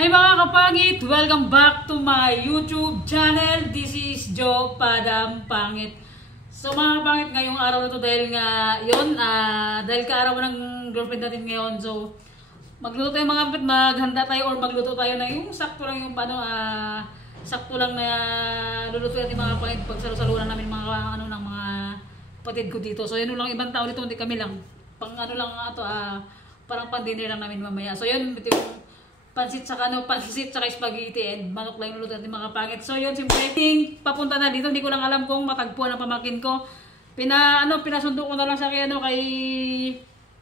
Hi mga kapangit! Welcome back to my YouTube channel. This is Joe Padam Pangit. So mga kapangit, ngayong araw na to dahil nga yun, dahil kaarawan ng girlfriend natin ngayon. So magluto tayo mga kapangit, maghanda tayo or magluto tayo na yung sakto lang yung sakto lang na luluto natin mga kapangit. Pagsalo-saluhan namin mga ng mga kapatid ko dito. So yun lang, ibang tao dito, hindi kami lang. Pang lang ito, parang pan-dinner lang namin mamaya. So yun, ito yung pansit saka spaghetti and manok lang yung luto natin mga kapangit. So yun, simple papunta na dito. Hindi ko lang alam kung matagpuan ang pamakin ko. Pinasundo ko na lang siya kay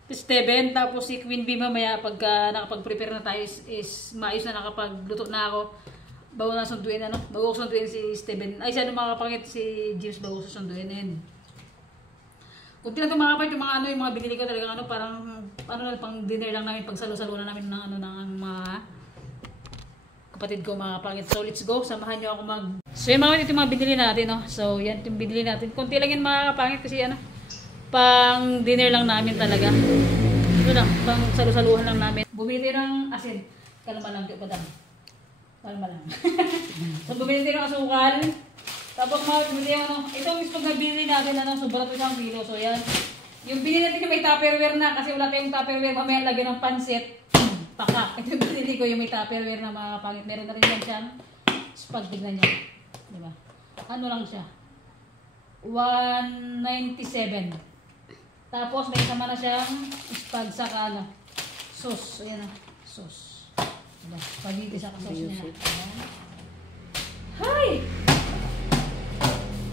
Steven, tapos si Queen Bee mamaya pagka nakapag-prepare na tayo is maayos na nakapagluto na ako. Bago na sunduin bago ko sunduin si Steven. Ay siya mga kapangit, si James bago ko sunduin and kunti lang itong mga kapangit, yung mga binili ko talaga parang pang dinner lang namin, pagsalo-salo na namin ng mga kapatid ko mga kapangit. So let's go, samahan niyo ako So yung mga ito yung mga binili natin, no. So yan yung binili natin. Kunti lang yan mga kapangit kasi pang dinner lang namin talaga. Ito lang, pang salo-saluhan lang namin. Bumili ng asin. Kalma lang, di pa dami. Kalma lang. So bumili ng asukal. Tapos bumili itong ispag na binili natin, sobra ito isang kilo. So yan. Yung binili natin yung may tupperware na, kasi wala tayong tupperware, mamaya lagyan ng pansit. Paka. Ito yung binili ko yung may tupperware na mga kapangit. Meron na rin yan siyang spag, tignan niya. Diba? Ano lang siya? 197. Tapos may sama na siyang spag saka sauce. Ayan na. Sauce. Diba? Spaghetti saka sauce niya. Ayan. Hi!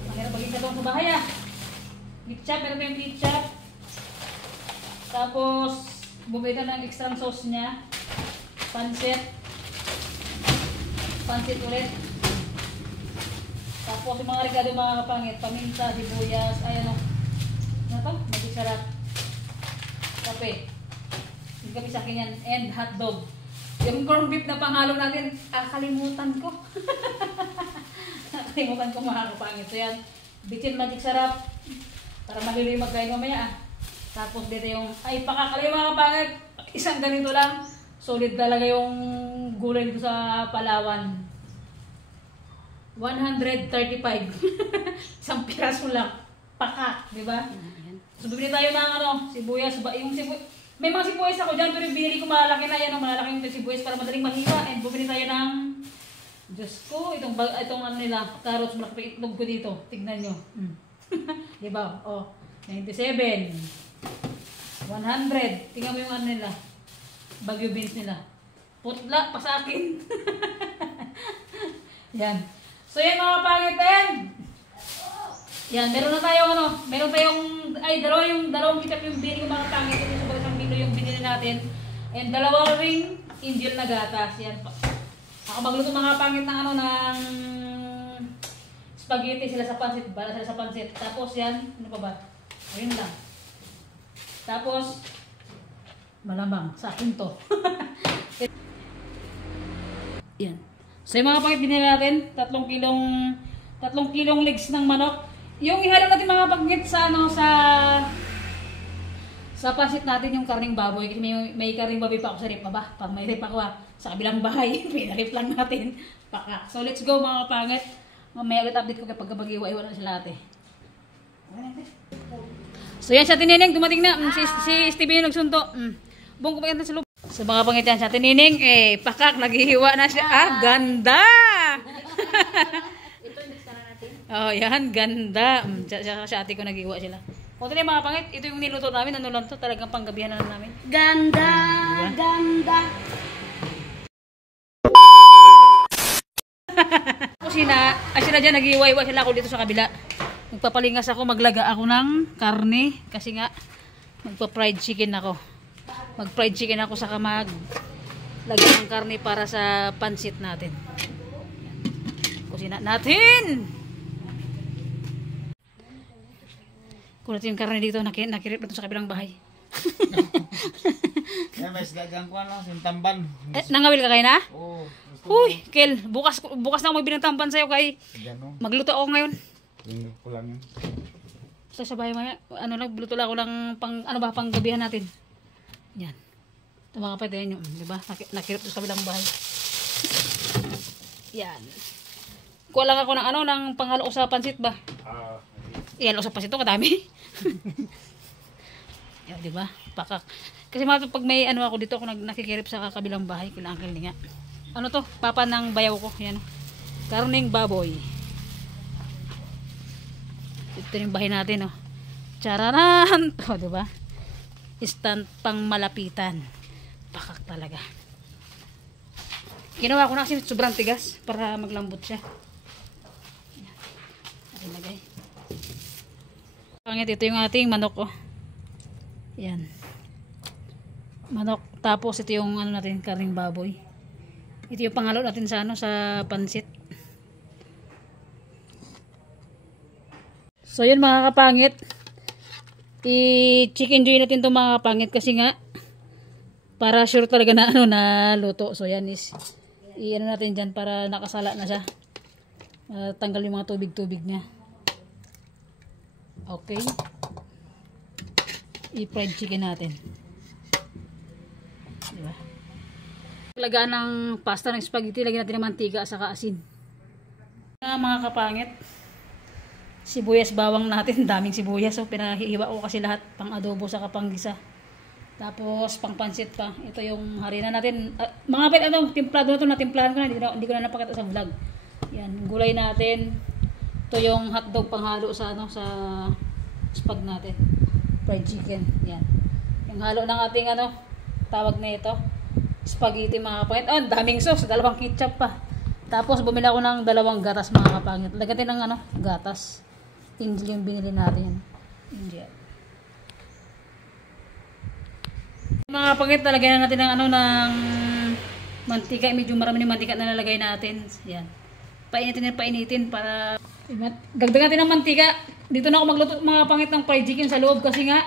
Mahirap maging katong sa bahay Ketchup, meron tayong ketchup. Tapos bumili na ng extra sauce niya. Pansit ulit. Tapos yung mga regalo mga kapangit, paminta, sibuyas, ano to? Magsisarap. Kape. Yung kape sa akin yan. And hotdog. Yung corned beef na panghalo natin, kalimutan ko. Kalimutan ko mga kapangit. So yan, bitin magic sarap. Para maliliw magkain mamaya Tapos dito yung, pakakaliw mga kapangit. Isang ganito lang. Solid talaga yung gulay dito sa Palawan. 135. Isang piraso lang. Paka, di ba? So bibili tayo ng sibuyas. May mga sibuyas ako dyan, pero binili ko malaki na yan. Malalaking sibuyas para madaling mahiwa. And bumili tayo ng, Diyos ko, itong carrots, malaki itlog ko dito. Tignan nyo. Di ba? 97. 100. Tingnan mo yung nila. Bagyo beans nila. Putla pa sa akin. Yan. So yan mga pangitin. Yan, meron tayong dalawang ketchup yung binili ko mga pangit. Ito sa isang kilo yung binili natin. And dalawang ring angel na gatas. Yan. Ako magluto mga pangit ng ng spaghetti sila sa pansit. Bala sila sa pansit. Tapos yan, ano pa ba? Ayun lang. Tapos, malamang, sa akin to. Yan. So yung mga pangit binili natin, 3 kilong legs ng manok. Yung ihalo natin mga pangit sa pansit natin yung karning baboy. Kasi may karning baboy pa ako sa rip ba? Pag may rip ako sa kabilang bahay, pinarip lang natin. Paka. So let's go mga pangit. Mamaya ulit update ko kapag mag-iwa-iwa na sila ate. So yan sa Tinining, dumating na. Si Stevie yung nagsunto. Buong kumain sa loob. So mga pangit yan sa Tinining, pakak, naghihiwa na siya. Ganda! Ito yung next na natin. Oh, yan, ganda. Sa ate ko naghihiwa sila. Kung ito mga pangit, ito yung niluto namin. Ano lang to, talagang panggabihan na namin. Ganda! Ganda! Sila dyan, nag-iwa-iwa sila ako dito sa kabila. Magpapalingas ako, maglaga ako ng karne. Kasi nga, magpa-fried chicken ako. Mag-fried chicken ako saka maglagay ng karne para sa pansit natin. Kusina natin! Kulat yung karne dito, nakirip na ito sa kabilang bahay. Yan, may silagang ko yung tamban. Nangawil ka kayo na? Oo. Huy, Kel, bukas na ako magbili ng tamban sa'yo kay magluto ako ngayon. Yung ko lang yun. Sa bahay maya, luto lang ako ng pang gabihan natin. Yan. Ito mga kapatid nyo, di ba? Nakirap sa kabilang bahay. Yan. Kuha lang ako ng ano, ng panghalo sa pansit ba? Ihalo sa pansit ito, kadami. Yan, diba? Pakak. Kasi mga pag may ano ako dito, ako nakikirip sa kabilang bahay, kailangan nga. Ano to? Papa ng bayaw ko. Yan. Karning baboy. Ito yung bahay natin, oh. Chararan! O, diba? Instant pang malapitan. Pakak talaga. Ginawa ko na kasi sobrang tigas para maglambot siya. Ayan. Lagay. Pangit, ito yung ating manok, oh. Yan. Manok. Tapos ito yung ano natin, karning baboy. Ito yung pangalo natin sa ano, sa pansit. So yun mga kapangit. I-chicken joy natin itong mga kapangit kasi nga para sure talaga na ano na luto. So yan is i-ano natin dyan para nakasala na siya. Tanggal yung mga tubig-tubig niya. Okay. I-fried chicken natin. Diba? Lagaan ng pasta ng spaghetti, lagyan natin ng mantika at saka asin. Mga kapangit, sibuyas bawang natin, daming sibuyas. So pinahihiwa ko kasi lahat, pang adobo sa kapanggisa. Tapos pang pansit pa. Ito yung harina natin. Mga pet, ano, timplado na ito, natimplahan ko na, hindi ko na napakita sa vlog. Yan, gulay natin. Ito yung hotdog panghalo sa ano, sa spag natin. Fried chicken. Yan. Yung halo ng ating ano, tawag na ito, spaghetti mga kapangit. Oh, daming sauce, dalawang ketchup pa. Tapos bumili ako ng dalawang gatas mga kapangit. Lagyan ng ano, gatas. Hindi yung binili natin. Hindi. Mga kapangit, talagyan na natin ng ano, ng mantika. Medyo marami ng mantika na nalagay natin. Yan. Painitin para dagdagan natin ng mantika. Dito na ako magluto mga kapangit ng fried chicken sa loob kasi nga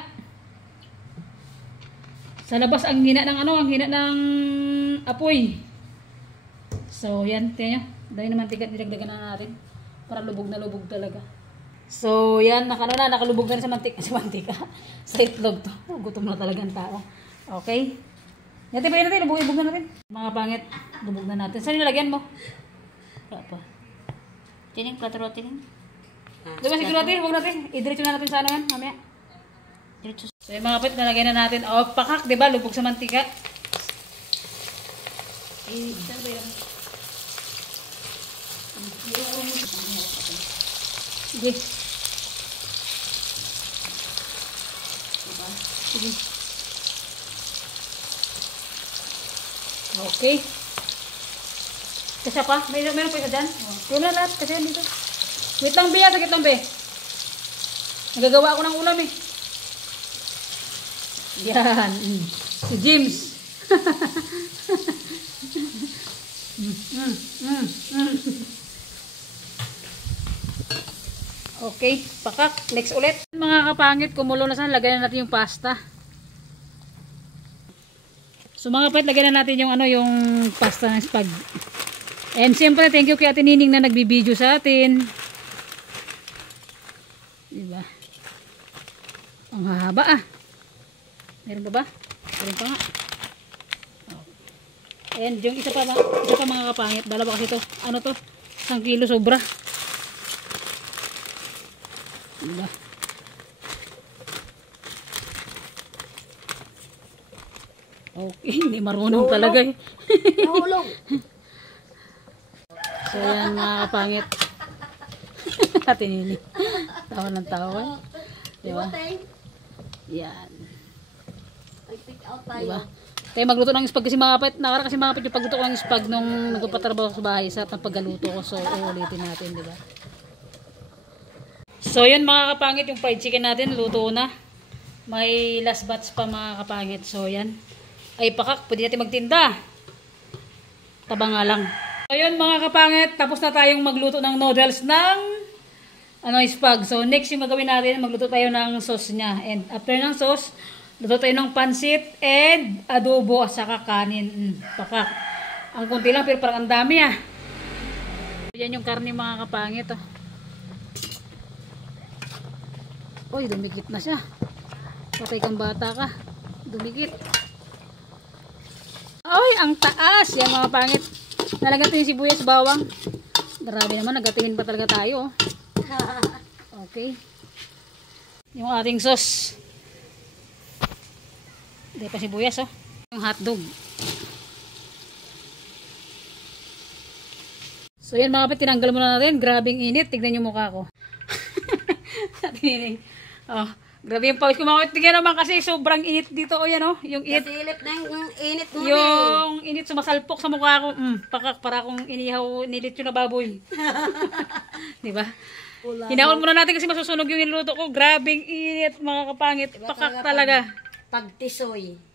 sa labas ang hina ng ano, ang hina ng apoy. So yan, tingnan nyo. Dahil naman tigat, nilagdagan na natin para lubog na lubog talaga. So yan, nakalubog na rin sa mantika, sa itlog to. Oh, gutom na talaga ang tao. Okay. Natin pa natin, lubog na natin. Mga pangit, lubog na natin. Saan nilagyan mo? Apa? Tining, plato tining. Diba siguro natin, huwag natin. Idiretso na natin sa ano yan, mamaya. So yung mga pet, nalagyan na natin. Oh, pakak, diba? Lubog sa mantika. Saan ba yun? Sige. Sige. Okay. Kasi pa? Meron pa isa dyan? Yung na lahat kasi yan dito. Wait lang, Bea. Sakit lang, Bea. Nagagawa ako ng ulam eh. Yan. Si James. Okay, pakak. Next ulit. Mga kapangit, kumulo na sana. Lagyan na natin yung pasta. So mga kapit, lagyan na natin yung ano, yung pasta ng spag. And siyempre, thank you kay Ate Nining na nagbibideo sa atin. Diba? Ang hahaba ah. Meron ba ba? Meron pa nga. Oh. Ayan, yung isa pa mga kapangit. Dalawa kasi ito. Ano to? 1 kilo sobra. Diba? Okay, hindi marunong talaga eh. Nahulog. So yan mga kapangit. Ate Nini. Tawa ng tawa. Diba? Yan. Pick out tayo. Diba? Tayo magluto ng spag kasi mga kapit. Nakara kasi mga kapit yung pagluto ko ng spag nung nagpapatrabaho sa bahay sa paggaluto ko. So ulitin natin, diba? So yun mga kapangit, yung fried chicken natin luto na. May last batch pa mga kapangit. So yan. Ay pakak, pwede natin magtinda. Taba nga lang. So yun mga kapangit, tapos na tayong magluto ng noodles ng spag. So next yung magawin natin, magluto tayo ng sauce niya. And after ng sauce, luto tayo ng pansit and adobo at saka kanin. Pakak. Ang kunti lang pero parang ang dami ah. Yan yung karne mga kapangit oh. Uy, dumikit na siya. Patay kang bata ka. Dumikit. Ay, ang taas. Yan mga pangit. Nalagyan natin yung sibuyas, bawang. Grabe naman, nagatihin pa talaga tayo. Okay. Yung ating sauce. Hindi pa sibuyas, oh. Yung hotdog. So yan mga kapit, tinanggal muna natin. Grabing init. Tignan yung mukha ko. Oh, grabe yung pawis ko mga kapit. Tignan naman kasi sobrang init dito. O yan, oh. Yung init. Nasilip na yung init mo. Yung init sumasalpok sa mukha ko. Para akong inihaw, nilit yung na baboy. Diba? Hinahon muna natin kasi masusunog yung niluto ko. Grabing init mga kapangit. Pakak talaga. Pagtisoy.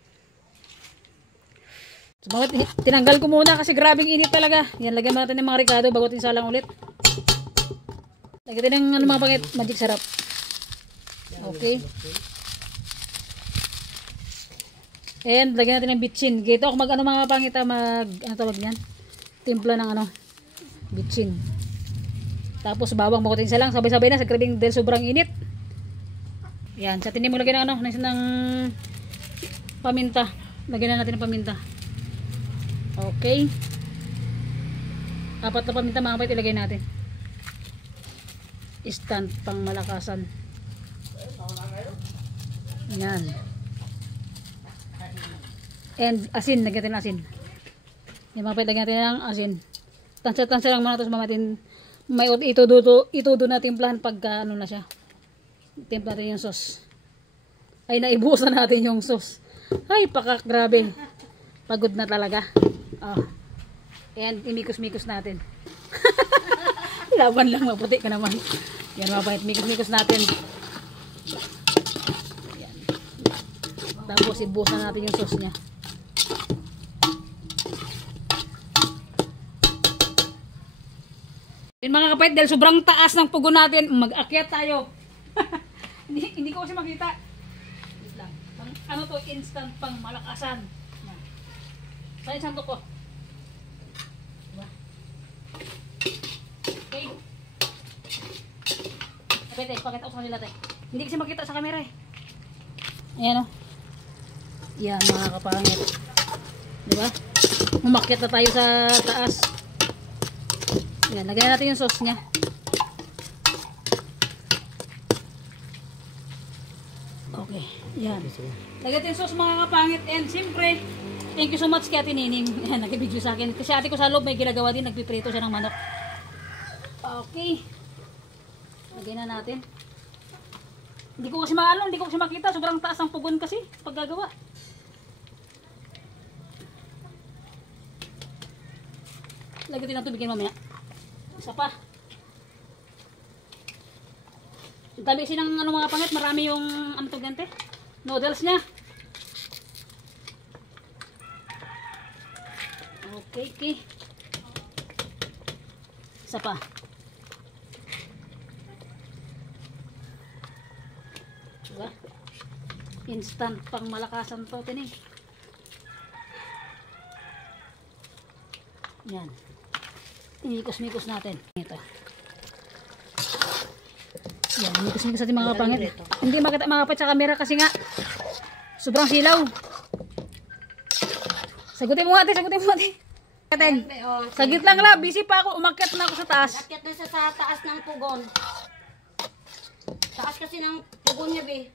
So, tinanggal ko muna kasi grabing init talaga. Yan, lagyan natin ng mga ricado bago tinsalang ulit. Lagyan natin ng mga pangit. Magic sarap. Okay. And lagyan natin ng bitchin. Gito ako mga pangit ano tawag niyan? Timpla ng bitchin. Tapos bawang bago tinsalang. Sabay-sabay na sa grabing dahil sobrang init. Yan, sa tinim mo lagyan ng paminta. Lagyan na natin ng paminta. Okay. 4 na paminta mga kapit ilagay natin. Instant pang malakasan. Yan. And asin, lagyan natin asin. Yan mga kapit, lagyan natin ng asin. Tansya lang muna, tapos mamatin. May itudo na timplahan pagka ano na siya. Timpla natin yung sauce. Ay, naibusan natin yung sauce. Ay, pakak, grabe. Pagod na talaga. Oh. And imikos-mikos natin. Laban lang, maputi ka naman. Yan mga pangit, mikos-mikos natin. Yan. Tapos ibusan natin yung sauce niya. Yan mga kapait, dahil sobrang taas ng pugo natin, mag-akyat tayo. hindi ko kasi makita. Ano to, instant pang malakasan. Saan yung sandok ko? Diba? Okay. Kapit pakita ko sa kanila tayo. Hindi kasi makita sa camera eh. Ayan o. Yan mga kapangit. Diba? Umakyat na tayo sa taas. Yan, lagyan natin yung sauce nya. Okay. Yan. Lagyan natin yung sauce mga kapangit. And siyempre, thank you so much kay Ate Nining. Yan, nag-video sa akin. Kasi ate ko sa loob may ginagawa din. Nagpiprito siya ng manok. Okay. Lagyan na natin. Hindi ko kasi makita. Sobrang taas ang pugon kasi pag gagawa. Lagyan din ng tubig mamaya. Isa pa. Ang dami kasi ng mga pangit. Marami yung noodles niya. Okay. Isa pa. Diba? Instant pang malakasan to tining. Yan. Imikos-mikos natin. Ito. Yan, imikos-mikos natin mga kapangit. Hindi makita mga kapit sa camera kasi nga sobrang silaw. Sagutin mo ate. Sagit lang la, busy pa ako. Umakyat na ako sa taas. Akyat na sa taas ng pugon. Taas kasi ng pugon niya, be.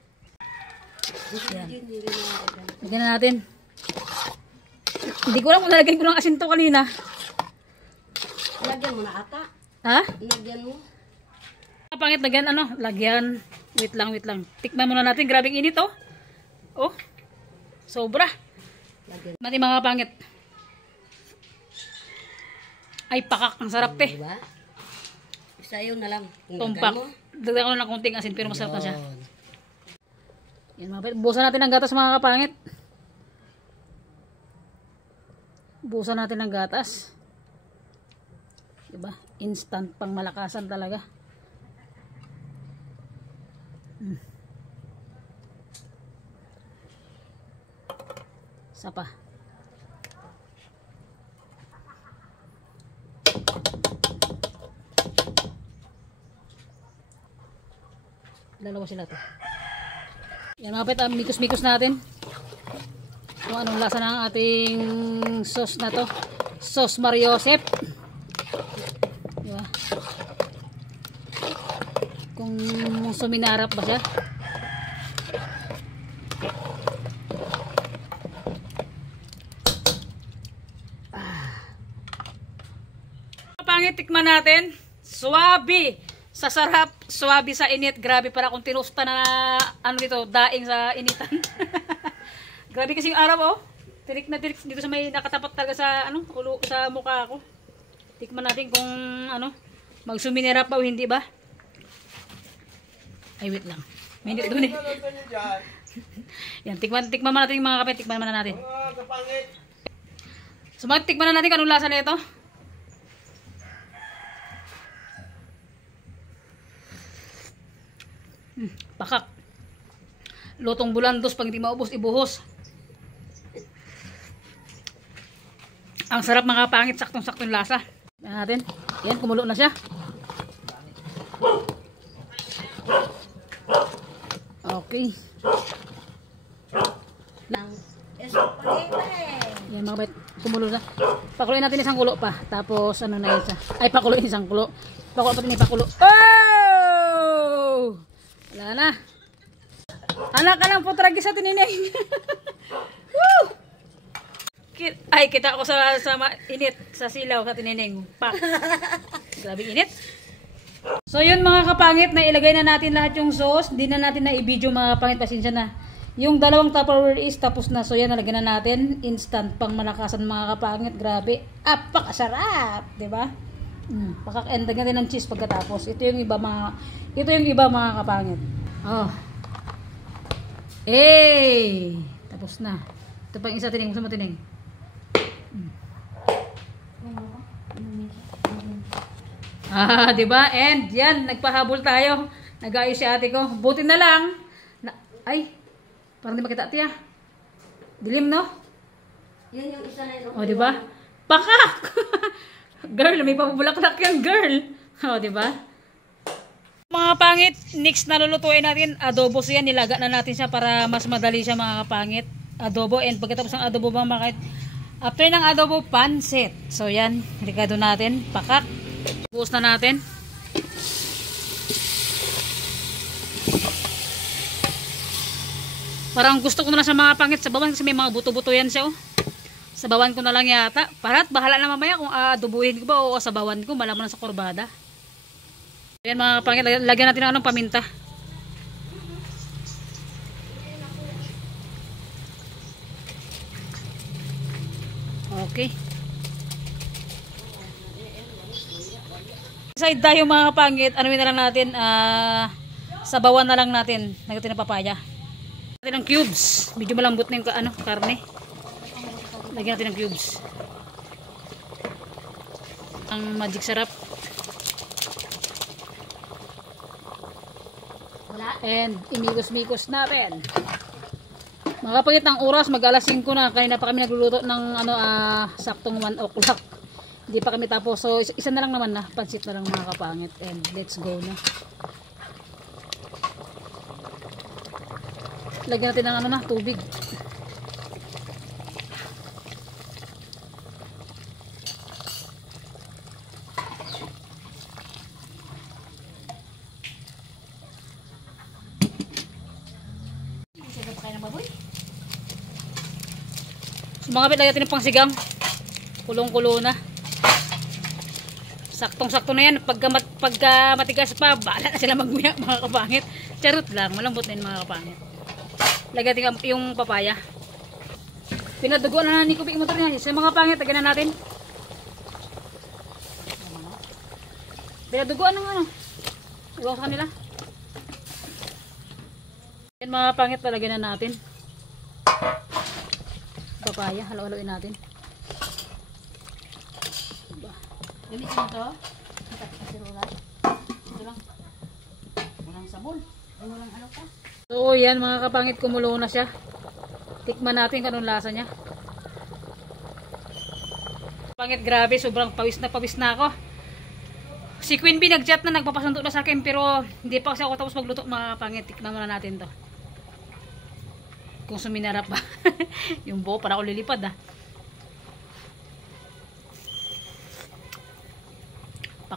Yan. Lagyan na natin. Hindi ko lang kung nalagyan ko ng asin to kanina. Lagyan mo na ata. Ha? Lagyan mo. Pangit, lagyan. Wait lang. Tikman muna natin. Grabing init, oh. Oh. Sobra. Lagyan. Natin mga pangit. Ay, pakak. Ang sarap, te. Diba? Isayo na lang. Tumpak. Dagdagan ko na ng konting asin, pero masarap na siya. Yan, mga pangit. Busan natin ng gatas, mga kapangit. Busan natin ng gatas. Diba? Instant pang malakasan talaga. Isa pa. Dalawa sila to. Yan mga pet, mikos-mikos natin. Kung anong lasa ng ating sauce na to. Sauce Mariosep. Diba? Kung suminarap ba siya. Pangit, tikman natin. Swabe. Sa sarap, swabe sa init. Grabe, para kung tinusta na ano dito, daing sa initan. Grabe kasi yung araw, oh. Tirik na tirik dito sa may nakatapat talaga sa ano, ulo sa mukha ko. Tikman natin kung ano, magsuminirap pa o hindi ba. Ay, wait lang. May hindi doon eh. Yan, tikman man natin yung mga kape, tikman man natin. So, tikman na natin kung anong lasa na ito. Pakak. Lutong bulandos, pag hindi maubos, ibuhos. Ang sarap mga pangit, saktong-saktong lasa. Yan natin. Yan, kumulo na siya. Okay. Yan mga bait, kumulo na. Pakuloyin natin isang kulo pa. Tapos ano na isa. Ay, pakuloyin isang kulo. Pakulo pa din pakulo. Oh! Wala na. Anak ka lang po tragis sa tinineng. Woo! Ay, kita ako sa init. Sa silaw sa tinineng. Pak. Grabe init. So yun mga kapangit, na ilagay na natin lahat yung sauce. Hindi na natin na i-video mga kapangit. Pasensya na. Yung dalawang Tupperware is tapos na. So yan, nalagyan na natin. Instant pang malakasan mga kapangit. Grabe. Apakasarap. Diba? Pakak-end natin ng cheese pagkatapos. Ito yung iba mga kapangit. Oh. Hey! Tapos na. Ito pa yung isa tining. Gusto mo tining? Diba? And yan, nagpahabol tayo. Nag-ayos si ate ko. Buti na lang. Ay, parang di makita tiya. Dilim, no? Yun yung isa na yun. O, diba? Pakak! Girl, may pabubulaklak yan, girl. O, diba? Mga pangit, next na lulutuin natin, adobo siya. Nilaga na natin siya para mas madali siya mga pangit. Adobo, and pagkatapos ng adobo mga pangit, after ng adobo, pansit. So, yan, rikado natin. Pakak. Buhos na natin. Parang gusto ko na lang sa mga pangit sa bawan kasi may mga buto-buto yan siya, oh. Sabawan ko na lang yata. Para't bahala na mamaya kung adobuhin ko ba o sabawan ko. Malaman na sa kurbada. Ayan mga kapangit. Lagyan natin ng anong paminta. Okay. Side tayo mga kapangit. Ano na lang natin. Sabawan na lang natin. Nagatin na papaya. Natin ng cubes. Medyo malambot na yung karne. Lagyan natin ng cubes. Ang magic sarap. And imikos-mikos natin. Mga kapangit, ng oras, mag-alas 5 na. Kanina pa kami nagluluto ng saktong 1 o'clock. Hindi pa kami tapos. So isa na lang naman na. Pansit na lang mga kapangit. And let's go na. Lagyan natin ng tubig. Mga kapit, lagyan natin ng pangsigang. Kulong-kulo na. Saktong-sakto na yan. Pagka matigas pa, bahala na sila magmuya mga kapangit. Charot lang. Malambot na yun mga kapangit. Lagyan natin yung papaya. Pinaduguan na ni Kupik motor niya. Sa mga pangit, lagyan na natin. Pinaduguan ng Iwan sa kanila. Yan mga pangit, lagyan na natin. Papaya, halo-haloin natin. Gamitin mo ito. Ito lang. Walang sabon. Walang ano pa. So yan mga kapangit, kumulo na siya. Tikman natin kung anong lasa niya. Pangit, grabe, sobrang pawis na ako. Si Queen Bee nag-chat na, nagpapasundo na sa akin, pero hindi pa kasi ako tapos magluto mga kapangit. Tikman muna natin to. Kung suminarap ba. Yung buo, para ako lilipad .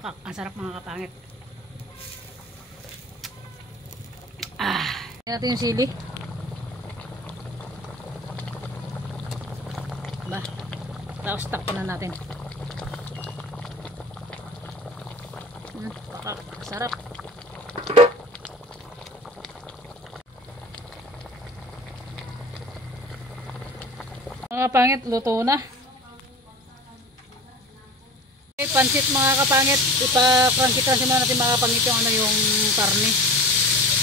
Pakak, ang sarap mga kapangit. Tingnan natin yung sili. Ba? Tapos takpan na natin. Pakak, sarap. Mga kapangit, luto na. Okay, pansit mga kapangit. Ipa-crunchy-crunchy muna natin mga kapangit yung yung karne.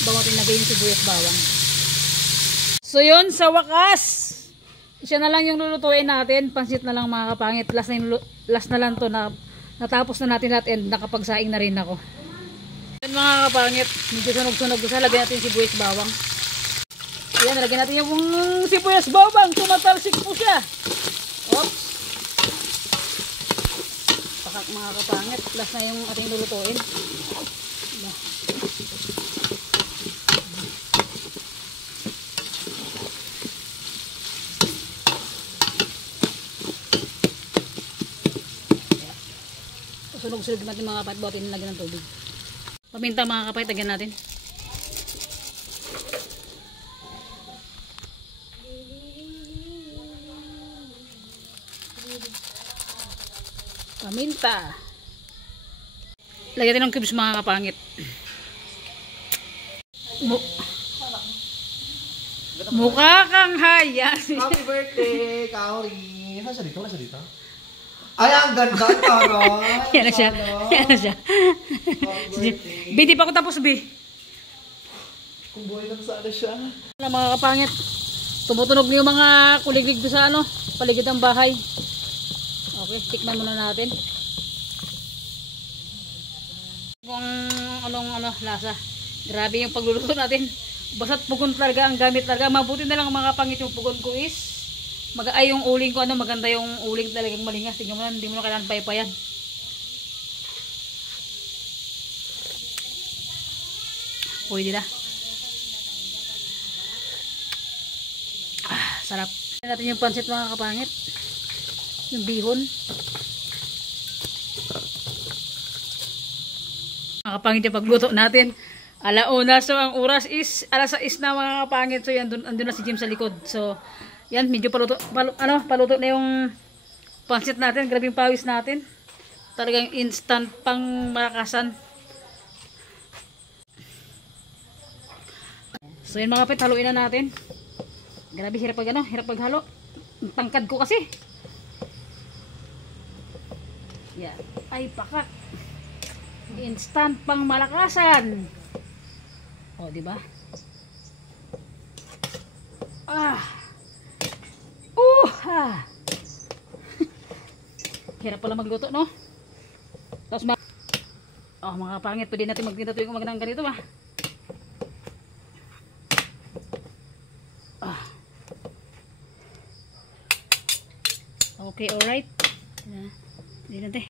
Bago natin lagay yung sibuyas bawang. So yun, sa wakas, siya na lang yung lulutuin natin. Pansit na lang mga kapangit. Last na lang to na natapos na natin lahat and nakapagsaing na rin ako. Yun mga kapangit, medyo sunog-sunog. Lagyan natin yung sibuyas bawang. Yan, nalagyan natin yung sibuyas bawang. Tumatalsik po siya. Oops. Pakak mga kapangit. Last na yung ating lulutuin. Sunog-sunog natin mga kapait. Bawatin nilagyan ng tubig. Paminta mga kapait. Lagyan natin. Paminta. Lagyan natin ng cubes mga kapangit. Mukha kang haya. Happy birthday, Kaori! Nasa dito? Nasa dito? Ay, ang ganda, Karoy! Yan na siya. Yan na siya. B, di pa ako tapos, B. Kung buhay lang sana siya. Mga kapangit, tumutunog na yung mga kuliglig doon sa paligid ng bahay. Okay, tikman muna natin. Kung anong lasa. Grabe yung pagluluto natin. Basta't pugon talaga ang gamit talaga. Mabuti na lang mga kapangit yung pugon ko is ay yung uling ko maganda yung uling talagang malingas. Tingnan mo na, hindi mo na kailangan paypayan. Pwede na. Sarap. Tingnan natin yung pansit mga kapangit. Yung bihon. Mga kapangit yung pagluto natin. Alauna. So ang oras is alas 6 na mga kapangit. So yan, andun na si Jim sa likod. So yan, medyo paluto na yung pansit natin. Grabe yung pawis natin. Talagang instant pang malakasan. So yun mga kapit, haluin na natin. Grabe, hirap paghalo. Ang tangkad ko kasi. Yan. Ay, pakak. Instant pang malakasan. O, di ba? Hirap pala magluto, no? Tapos mga pangit, pwede natin magtinda tuwing magandang ganito ba? Okay, alright. Hindi natin.